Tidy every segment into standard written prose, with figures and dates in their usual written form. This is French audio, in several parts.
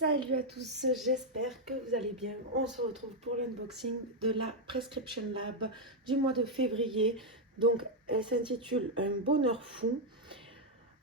Salut à tous, j'espère que vous allez bien. On se retrouve pour l'unboxing de la Prescription Lab du mois de février. Donc, elle s'intitule Un bonheur fou.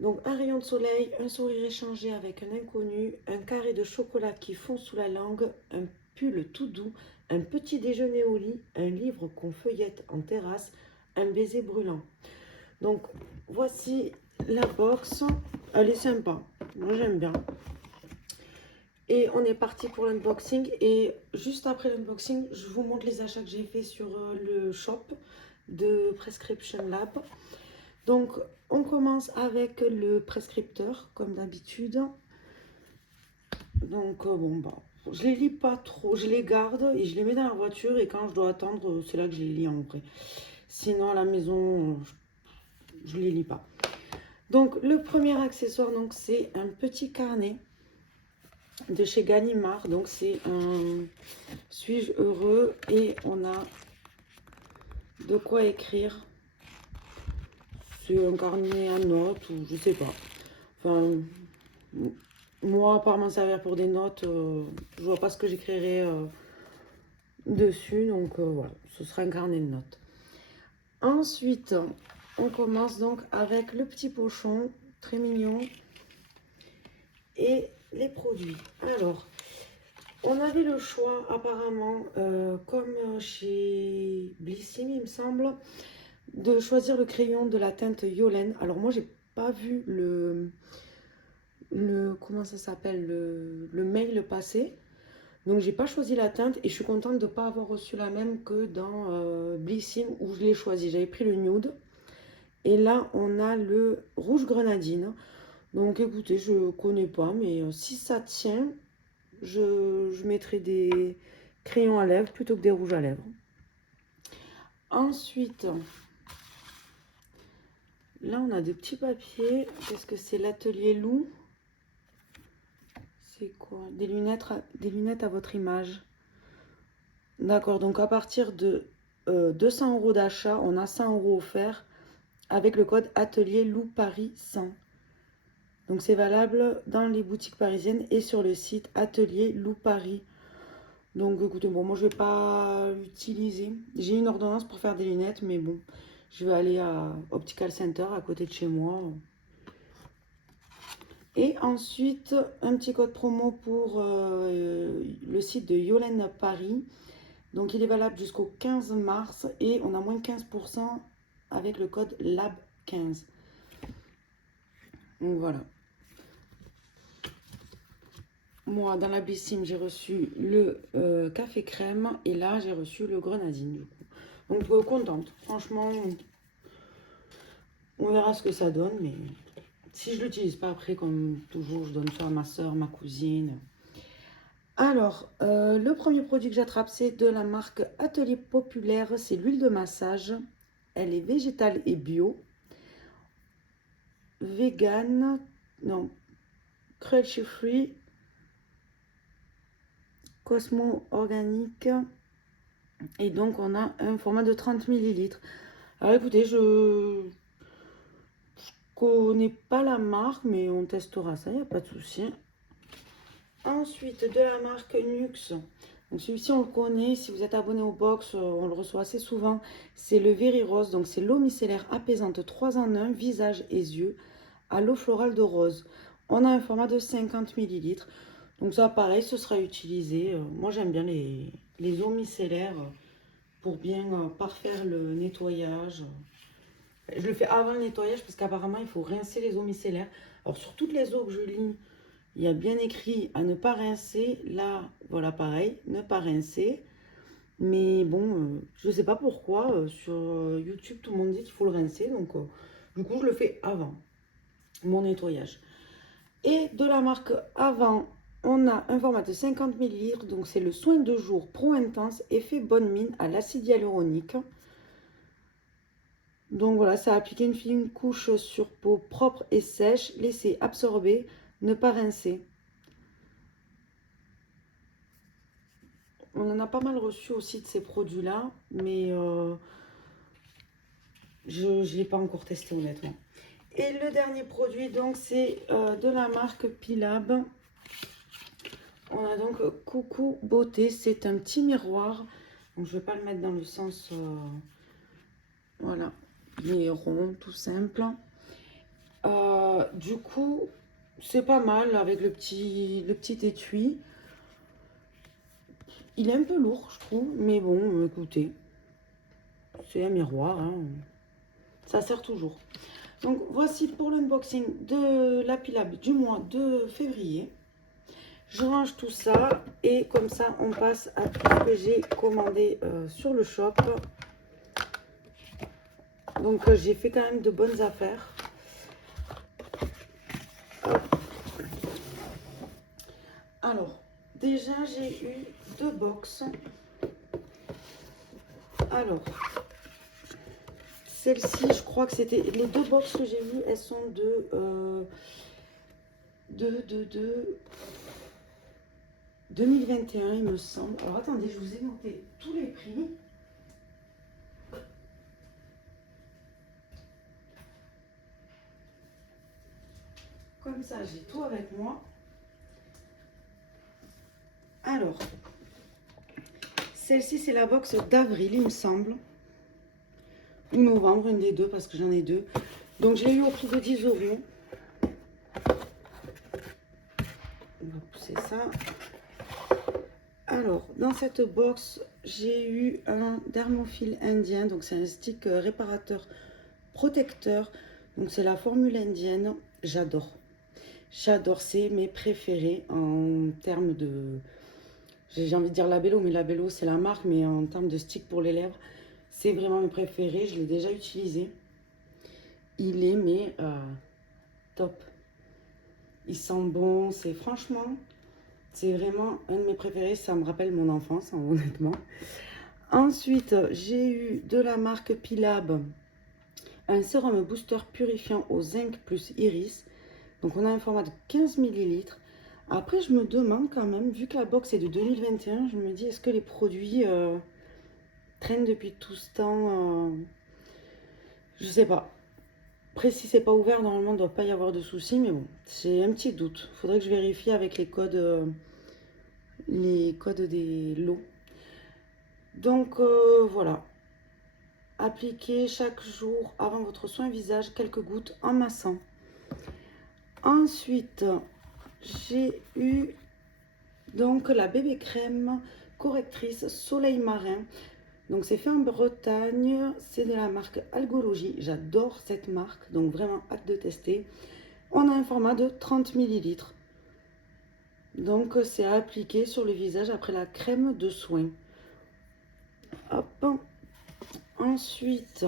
Donc, un rayon de soleil, un sourire échangé avec un inconnu, un carré de chocolat qui fond sous la langue, un pull tout doux, un petit déjeuner au lit, un livre qu'on feuillette en terrasse, un baiser brûlant. Donc, voici la box. Elle est sympa, moi j'aime bien. Et on est parti pour l'unboxing. Et juste après l'unboxing, je vous montre les achats que j'ai fait sur le shop de Prescription Lab. Donc, on commence avec le prescripteur, comme d'habitude. Donc, je les lis pas trop. Je les garde et je les mets dans la voiture. Et quand je dois attendre, c'est là que je les lis en vrai. Sinon, à la maison, je les lis pas. Donc, le premier accessoire, donc c'est un petit carnet de chez Gallimard. Donc c'est un Suis-je heureux, et on a de quoi écrire. C'est un carnet à notes ou je sais pas. Enfin, moi, à part m'en servir pour des notes, je vois pas ce que j'écrirai dessus. Donc voilà, ce sera un carnet de notes. Ensuite, on commence donc avec le petit pochon, très mignon, et les produits. Alors, on avait le choix apparemment, comme chez Blissim il me semble, de choisir le crayon de la teinte Yolène. Alors moi j'ai pas vu le comment ça s'appelle, le mail passé. Donc j'ai pas choisi la teinte et je suis contente de ne pas avoir reçu la même que dans Blissim où je l'ai choisi. J'avais pris le nude. Et là on a le rouge grenadine. Donc écoutez, je connais pas, mais si ça tient, je mettrai des crayons à lèvres plutôt que des rouges à lèvres. Ensuite, là on a des petits papiers. Qu'est-ce que c'est? L'atelier Lou. C'est quoi? Des lunettes à votre image. D'accord, donc à partir de 200 € d'achat, on a 100 € offerts avec le code Atelier Lou Paris 100. Donc c'est valable dans les boutiques parisiennes et sur le site Atelier Lou Paris. Donc écoutez, bon, moi je vais pas l'utiliser. J'ai une ordonnance pour faire des lunettes, mais bon, je vais aller à Optical Center à côté de chez moi. Et ensuite, un petit code promo pour le site de Yolène Paris. Donc il est valable jusqu'au 15 mars et on a moins de 15% avec le code LAB15. Donc voilà. Moi, dans la Blissim, j'ai reçu le café crème et là, j'ai reçu le grenadine. Du coup. Donc contente. Franchement, on verra ce que ça donne, mais si je l'utilise pas après, comme toujours, je donne ça à ma soeur, ma cousine. Alors, le premier produit que j'attrape, c'est de la marque Atelier Populaire. C'est l'huile de massage. Elle est végétale et bio. Vegan, non, cruelty free, Cosmo organique. Et donc, on a un format de 30 ml. Alors, écoutez, je connais pas la marque, mais on testera ça, il n'y a pas de souci. Ensuite, de la marque Nux. Donc celui-ci, on le connaît. Si vous êtes abonné au box, on le reçoit assez souvent. C'est le Very Rose. Donc c'est l'eau micellaire apaisante 3 en 1, visage et yeux, à l'eau florale de rose. On a un format de 50 ml. Donc ça, pareil, ce sera utilisé. Moi, j'aime bien les eaux micellaires pour bien parfaire le nettoyage. Je le fais avant le nettoyage parce qu'apparemment, il faut rincer les eaux micellaires. Alors sur toutes les eaux que je lis, il y a bien écrit à ne pas rincer. Là, voilà, pareil, ne pas rincer. Mais bon, je ne sais pas pourquoi. Sur YouTube, tout le monde dit qu'il faut le rincer. Donc, du coup, je le fais avant mon nettoyage. Et de la marque Avant, on a un format de 50 ml. Donc, c'est le soin de jour Pro Intense Effet Bonne Mine à l'acide hyaluronique. Donc, voilà, ça a appliqué une fine couche sur peau propre et sèche. Laisser absorber, ne pas rincer. On en a pas mal reçu aussi de ces produits-là, mais je ne l'ai pas encore testé honnêtement. Et le dernier produit, donc, c'est de la marque Pilab. donc Coucou Beauté, c'est un petit miroir. Donc je vais pas le mettre dans le sens, voilà, il est rond, tout simple. Du coup, c'est pas mal avec le petit étui. Il est un peu lourd, je trouve, mais bon, écoutez, c'est un miroir, hein. Ça sert toujours. Donc voici pour l'unboxing de la Pilab du mois de février. Je range tout ça et comme ça on passe à tout ce que j'ai commandé sur le shop. Donc j'ai fait quand même de bonnes affaires. Alors déjà j'ai eu 2 box. Alors celle-ci je crois que c'était les 2 box que j'ai vues, elles sont de 2021 il me semble. Alors attendez, je vous ai noté tous les prix. Comme ça j'ai tout avec moi. Alors, celle-ci c'est la box d'avril il me semble. Ou novembre, une des deux parce que j'en ai 2. Donc je l'ai eu au prix de 10 euros. On va pousser ça. Alors, dans cette box, j'ai eu un dermophile indien. Donc, c'est un stick réparateur protecteur. Donc, c'est la formule indienne. J'adore. J'adore. C'est mes préférés en termes de... J'ai envie de dire Labello, mais Labello, c'est la marque. Mais en termes de stick pour les lèvres, c'est vraiment mes préférés. Je l'ai déjà utilisé. Il est, mais top. Il sent bon. C'est franchement... C'est vraiment un de mes préférés, ça me rappelle mon enfance, hein, honnêtement. Ensuite, j'ai eu de la marque Pilab un sérum booster purifiant au zinc plus iris. Donc on a un format de 15 ml. Après, je me demande quand même, vu que la box est de 2021, je me dis, est-ce que les produits traînent depuis tout ce temps je sais pas. Après, si c'est pas ouvert, normalement, il ne doit pas y avoir de soucis, mais bon, j'ai un petit doute. Il faudrait que je vérifie avec les codes des lots. Donc voilà, appliquez chaque jour avant votre soin visage quelques gouttes en massant. Ensuite, j'ai eu donc la bébé crème correctrice soleil marin. Donc c'est fait en Bretagne, c'est de la marque Algologie. J'adore cette marque, donc vraiment hâte de tester. On a un format de 30 ml. Donc c'est à appliquer sur le visage après la crème de soin. Hop. Ensuite,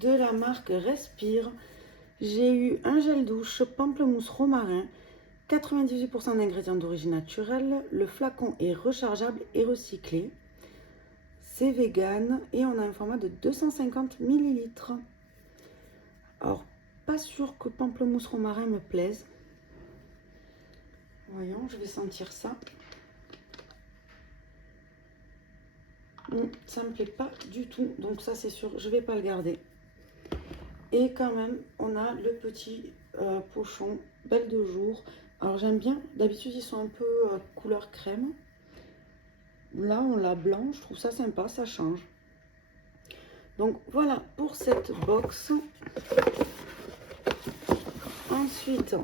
de la marque Respire, j'ai eu un gel douche pamplemousse romarin, 98% d'ingrédients d'origine naturelle. Le flacon est rechargeable et recyclé. C'est vegan et on a un format de 250 ml. Alors, pas sûr que pamplemousse romarin me plaise. Voyons, je vais sentir ça. Ça me plaît pas du tout, donc ça c'est sûr, je vais pas le garder. Et quand même, on a le petit pochon Belle de jour. Alors j'aime bien, d'habitude ils sont un peu couleur crème. Là on l'a blanc, je trouve ça sympa, ça change. Donc voilà pour cette box. Ensuite,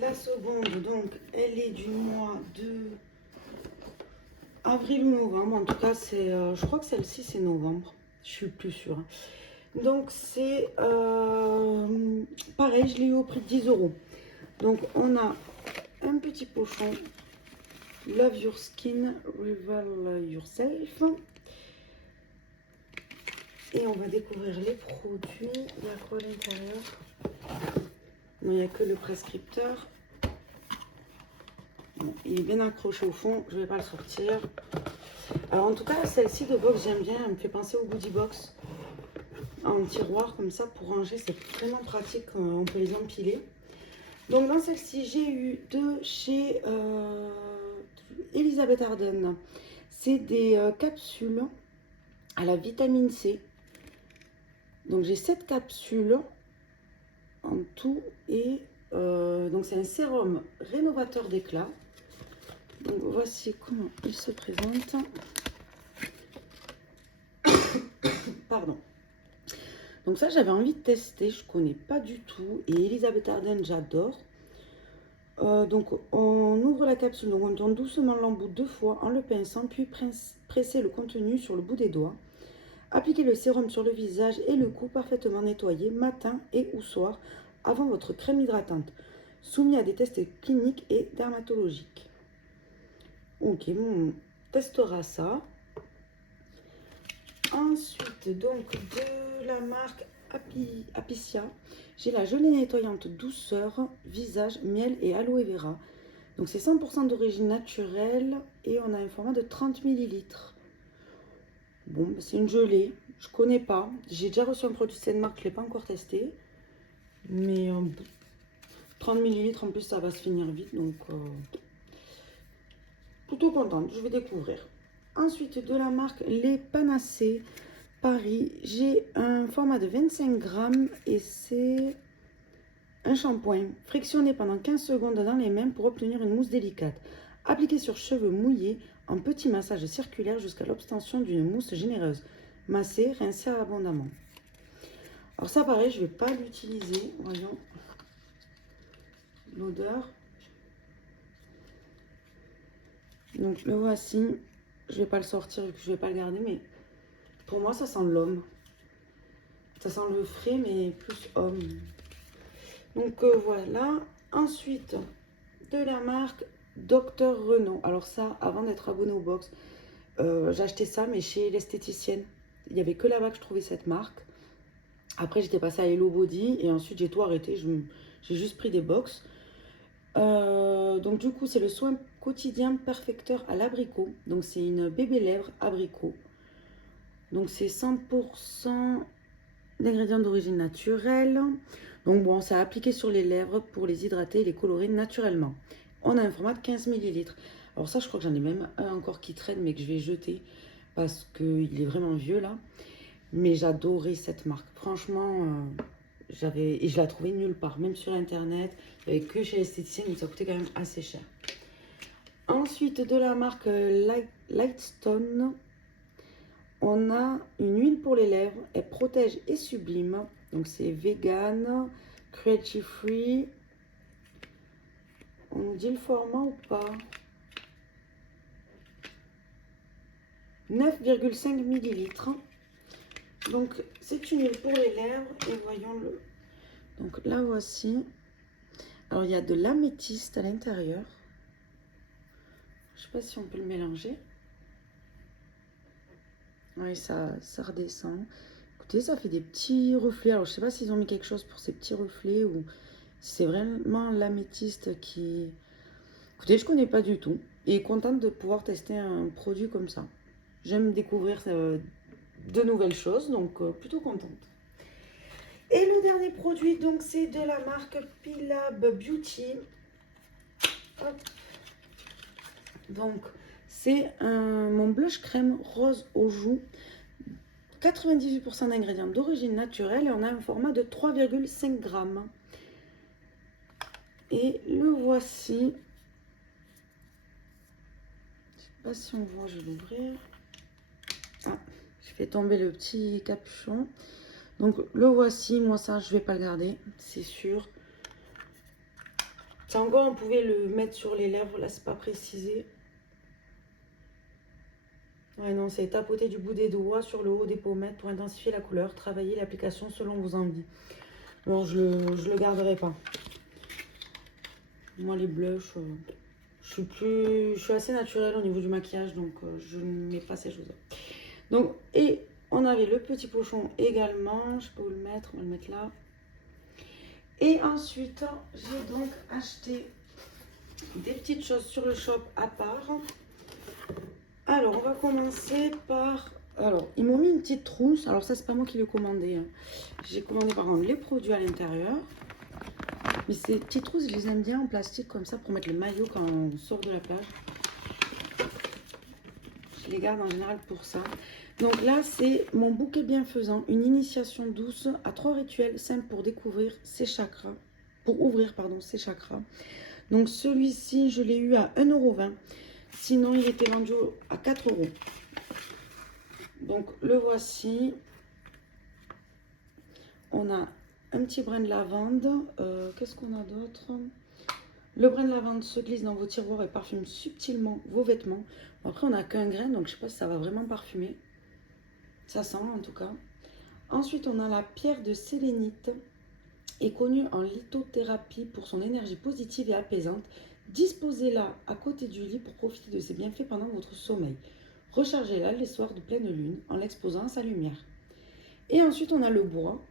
la seconde, donc elle est du mois de avril ou novembre. En tout cas, c'est, je crois que celle-ci c'est novembre. Je suis plus sûre. Donc c'est pareil, je l'ai eu au prix de 10 euros. Donc on a un petit pochon Love Your Skin, Reveal Yourself. Et on va découvrir les produits. Il y a quoi à l'intérieur? Non, il n'y a que le prescripteur. Bon, il est bien accroché au fond, je ne vais pas le sortir. Alors en tout cas, celle-ci de box, j'aime bien. Elle me fait penser au goodie box. En tiroir comme ça pour ranger, c'est vraiment pratique, on peut les empiler. Donc dans celle-ci, j'ai eu de chez Elisabeth Arden. C'est des capsules à la vitamine C. Donc j'ai 7 capsules en tout et Donc c'est un sérum rénovateur d'éclat. Donc voici comment il se présente. Pardon. Donc ça, j'avais envie de tester. Je connais pas du tout. Et Elisabeth Arden, j'adore. Donc on ouvre la capsule. Donc on tourne doucement l'embout 2 fois en le pinçant, puis presser le contenu sur le bout des doigts. Appliquez le sérum sur le visage et le cou parfaitement nettoyé matin et ou soir avant votre crème hydratante. Soumis à des tests cliniques et dermatologiques. Ok, on testera ça. Ensuite, donc, de la marque Apicia, j'ai la gelée nettoyante douceur, visage, miel et aloe vera. Donc, c'est 100% d'origine naturelle et on a un format de 30 ml. Bon, c'est une gelée, je connais pas. J'ai déjà reçu un produit de cette marque, je ne l'ai pas encore testé. Mais 30 ml en plus, ça va se finir vite. Donc, plutôt contente, je vais découvrir. Ensuite, de la marque Les Panacées Paris, j'ai un format de 25 grammes et c'est un shampoing. Frictionné pendant 15 secondes dans les mains pour obtenir une mousse délicate. Appliqué sur cheveux mouillés en petit massage circulaire jusqu'à l'obtention d'une mousse généreuse. Masser, rincer abondamment. Alors ça pareil, je ne vais pas l'utiliser. Voyons l'odeur. Donc le voici. Je ne vais pas le sortir vu que je ne vais pas le garder, mais pour moi ça sent l'homme. Ça sent le frais mais plus homme. Donc voilà. Ensuite, de la marque Dr Renault. Alors ça, avant d'être abonné au box, j'ai acheté ça, mais chez l'esthéticienne. Il n'y avait que là-bas que je trouvais cette marque. Après, j'étais passée à Hello Body et ensuite j'ai tout arrêté. J'ai juste pris des box. Donc du coup, c'est le soin quotidien perfecteur à l'abricot. Donc c'est une bébé lèvres abricot. Donc c'est 100% d'ingrédients d'origine naturelle. Donc bon, c'est à appliquer sur les lèvres pour les hydrater et les colorer naturellement. On a un format de 15 ml. Alors ça, je crois que j'en ai même un encore qui traîne, mais que je vais jeter parce qu'il est vraiment vieux là. Mais j'adorais cette marque. Franchement, et je la trouvais nulle part, même sur internet. Il n'y avait que chez l'esthéticienne, donc ça coûtait quand même assez cher. Ensuite, de la marque Lightstone, on a une huile pour les lèvres. Elle protège et sublime. Donc c'est vegan, cruelty free. On nous dit le format ou pas? 9,5 ml. Donc c'est une huile pour les lèvres et voyons-le. Donc là voici. Alors il y a de l'améthyste à l'intérieur. Je sais pas si on peut le mélanger. Oui, ça redescend. Écoutez, ça fait des petits reflets. Alors je sais pas s'ils ont mis quelque chose pour ces petits reflets ou si c'est vraiment l'améthyste qui... Écoutez, je connais pas du tout. Et contente de pouvoir tester un produit comme ça. J'aime découvrir de nouvelles choses, donc plutôt contente. Et le dernier produit, donc c'est de la marque Pilab Beauty. Hop. Donc c'est mon blush crème rose aux joues. 98% d'ingrédients d'origine naturelle et on a un format de 3,5 grammes. Et le voici. Je sais pas si on voit, je vais l'ouvrir. Ah, je fais tomber le petit capuchon. Donc le voici, moi ça je vais pas le garder, c'est sûr. Ça encore on pouvait le mettre sur les lèvres, là c'est pas précisé. Ouais non, c'est tapoter du bout des doigts sur le haut des pommettes pour intensifier la couleur, travailler l'application selon vos envies. Bon, je le garderai pas. Moi les blushs, je suis assez naturelle au niveau du maquillage, donc je ne mets pas ces choses-là. Donc, et on avait le petit pochon également, je sais pas où le mettre, on va le mettre là. Et ensuite, j'ai donc acheté des petites choses sur le shop à part. Alors, on va commencer par... Alors, ils m'ont mis une petite trousse. Alors ça, c'est pas moi qui l'ai commandé. Hein. J'ai commandé par contre les produits à l'intérieur. Mais ces petites trousses, je les aime bien en plastique comme ça pour mettre les maillots quand on sort de la plage. Je les garde en général pour ça. Donc là, c'est mon bouquet bienfaisant. Une initiation douce à 3 rituels simples pour découvrir ses chakras pour ouvrir pardon, ses chakras. Donc celui-ci, je l'ai eu à 1,20 €. Sinon, il était vendu à 4 €. Donc le voici. On a un petit brin de lavande. Qu'est-ce qu'on a d'autre? Le brin de lavande se glisse dans vos tiroirs et parfume subtilement vos vêtements. Après, on n'a qu'un grain, donc je ne sais pas si ça va vraiment parfumer. Ça sent en tout cas. Ensuite, on a la pierre de sélénite, est connue en lithothérapie pour son énergie positive et apaisante. Disposez-la à côté du lit pour profiter de ses bienfaits pendant votre sommeil. Rechargez-la les soirs de pleine lune en l'exposant à sa lumière. Et ensuite, on a le bois.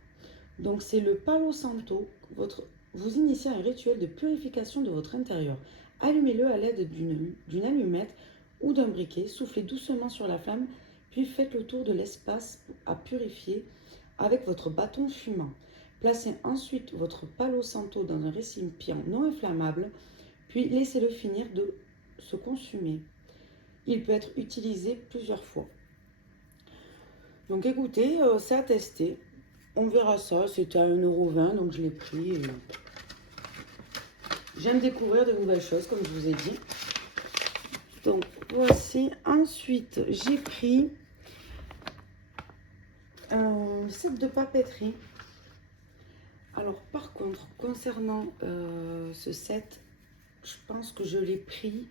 Donc, c'est le Palo Santo. Vous initiez un rituel de purification de votre intérieur. Allumez-le à l'aide d'une allumette ou d'un briquet. Soufflez doucement sur la flamme, puis faites le tour de l'espace à purifier avec votre bâton fumant. Placez ensuite votre Palo Santo dans un récipient non inflammable, puis laissez-le finir de se consumer. Il peut être utilisé plusieurs fois. Donc écoutez, c'est à tester. On verra ça. C'était à 1,20 €, donc je l'ai pris. J'aime découvrir de nouvelles choses, comme je vous ai dit. Donc voici. Ensuite, j'ai pris un set de papeterie. Alors par contre, concernant ce set, je pense que je l'ai pris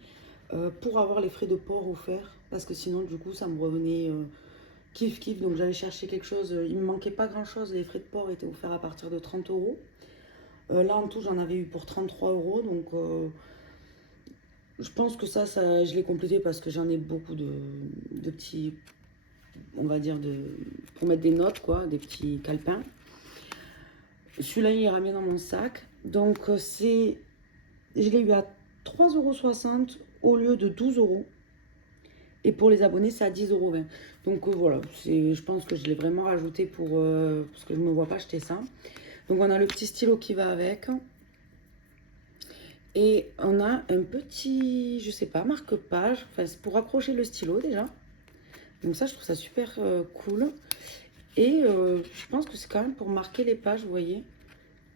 pour avoir les frais de port offerts. Parce que sinon, du coup, ça me revenait kiff kiff. Donc j'allais chercher quelque chose. Il me manquait pas grand chose. Les frais de port étaient offerts à partir de 30 €. Là en tout, j'en avais eu pour 33 €. Donc je pense que ça je l'ai complété parce que j'en ai beaucoup de petits, on va dire, pour mettre des notes, quoi, des petits calepins. Celui-là, il ira bien dans mon sac. Donc, je l'ai eu à 3,60 € au lieu de 12 €. Et pour les abonnés, c'est à 10,20 €. Donc, voilà, je pense que je l'ai vraiment rajouté parce que je ne me vois pas acheter ça. Donc, on a le petit stylo qui va avec. Et on a un petit, je sais pas, marque-page. Enfin, c'est pour accrocher le stylo déjà. Donc, ça, je trouve ça super cool. Et je pense que c'est quand même pour marquer les pages, vous voyez.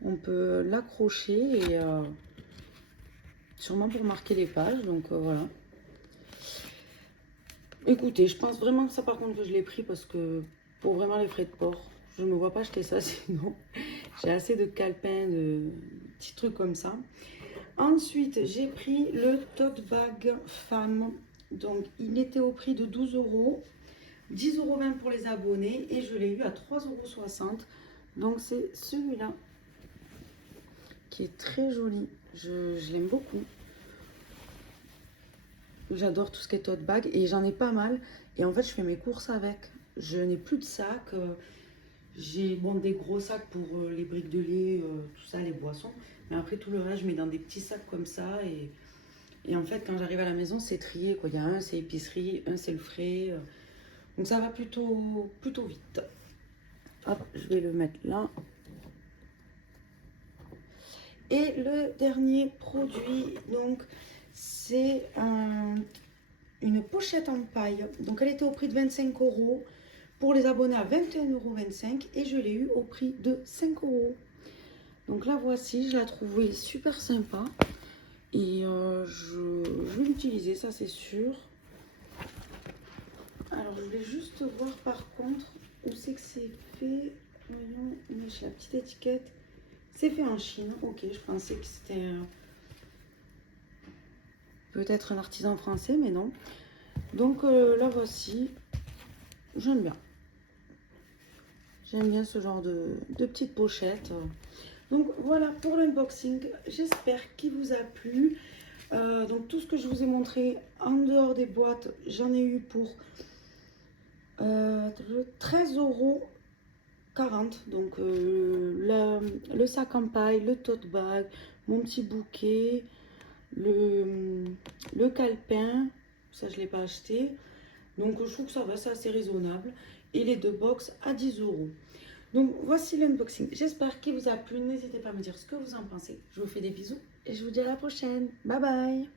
On peut l'accrocher et sûrement pour marquer les pages. Donc voilà. Écoutez, je pense vraiment que ça par contre que je l'ai pris parce que pour vraiment les frais de port, je ne me vois pas acheter ça sinon. J'ai assez de calepins, de petits trucs comme ça. Ensuite, j'ai pris le tote bag femme. Donc il était au prix de 12 €. 10,20 € pour les abonnés et je l'ai eu à 3,60 €. Donc c'est celui-là qui est très joli. Je l'aime beaucoup. J'adore tout ce qui est tote bag et j'en ai pas mal. Et en fait, je fais mes courses avec. Je n'ai plus de sacs. J'ai des gros sacs pour les briques de lait, tout ça, les boissons. Mais après, tout le reste, je mets dans des petits sacs comme ça. Et en fait, quand j'arrive à la maison, c'est trié, quoi. Il y a un, c'est épicerie, un, c'est le frais. Donc ça va plutôt vite. Hop, je vais le mettre là. Et le dernier produit, donc, c'est une pochette en paille. Donc, elle était au prix de 25 €. Pour les abonnés à 21,25 € et je l'ai eu au prix de 5 €. Donc, la voici. Je la trouvais super sympa. Et je vais l'utiliser, ça c'est sûr. Alors, je voulais juste voir par contre où c'est que c'est fait. Voyons, j'ai la petite étiquette. C'est fait en Chine. Ok, je pensais que c'était peut-être un artisan français, mais non. Donc la voici. J'aime bien. J'aime bien ce genre de petites pochettes. Donc voilà pour l'unboxing. J'espère qu'il vous a plu. Donc tout ce que je vous ai montré en dehors des boîtes, j'en ai eu pour 13,40 €. Donc le sac en paille, le tote bag, mon petit bouquet, le calepin, ça je ne l'ai pas acheté. Donc je trouve que ça va, c'est assez raisonnable. Et les deux box à 10 €. Donc voici l'unboxing. J'espère qu'il vous a plu. N'hésitez pas à me dire ce que vous en pensez. Je vous fais des bisous et je vous dis à la prochaine. Bye bye.